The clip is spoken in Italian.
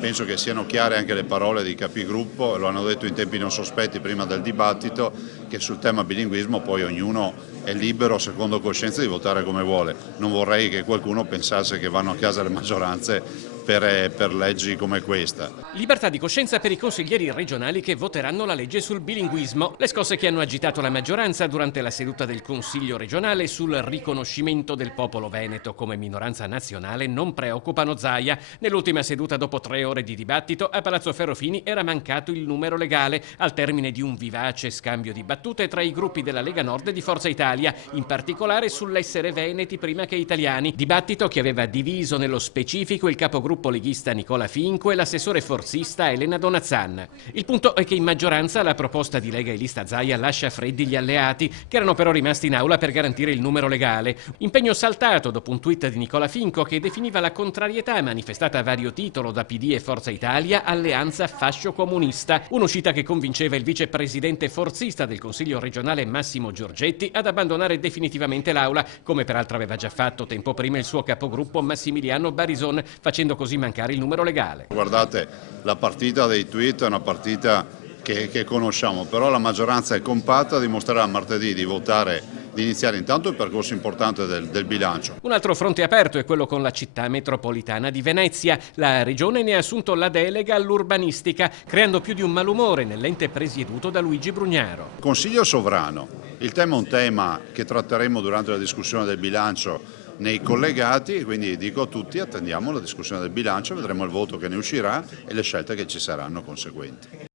penso che siano chiare anche le parole dei capigruppo, lo hanno detto in tempi non sospetti prima del dibattito, che sul tema bilinguismo poi ognuno è libero secondo coscienza di votare come vuole. Non vorrei che qualcuno pensasse che vanno a casa le maggioranze per leggi come questa. Libertà di coscienza per i consiglieri regionali che voteranno la legge sul bilinguismo. Le scosse che hanno agitato la maggioranza durante la seduta del Consiglio regionale sul riconoscimento del popolo veneto come minoranza nazionale non preoccupano Zaia. Nell'ultima seduta, dopo 3 ore di dibattito, a Palazzo Ferrofini era mancato il numero legale, al termine di un vivace scambio di battute tra i gruppi della Lega Nord e di Forza Italia, in particolare sull'essere veneti prima che italiani. Dibattito che aveva diviso nello specifico il capogruppo leghista Nicola Finco e l'assessore forzista Elena Donazzan. Il punto è che in maggioranza la proposta di Lega e lista Zaia lascia freddi gli alleati, che erano però rimasti in aula per garantire il numero legale. Impegno saltato dopo un tweet di Nicola Finco che definiva la contrarietà manifestata a vario titolo da PD e Forza Italia alleanza fascio-comunista, un'uscita che convinceva il vicepresidente forzista del Consiglio regionale Massimo Giorgetti ad abbandonare definitivamente l'aula, come peraltro aveva già fatto tempo prima il suo capogruppo Massimiliano Barison, facendo così mancare il numero legale. Guardate, la partita dei tweet è una partita che conosciamo, però la maggioranza è compatta, dimostrerà martedì di iniziare intanto il percorso importante del bilancio. Un altro fronte aperto è quello con la città metropolitana di Venezia. La regione ne ha assunto la delega all'urbanistica, creando più di un malumore nell'ente presieduto da Luigi Brugnaro. Consiglio sovrano. Il tema è un tema che tratteremo durante la discussione del bilancio nei collegati, quindi dico a tutti attendiamo la discussione del bilancio, vedremo il voto che ne uscirà e le scelte che ci saranno conseguenti.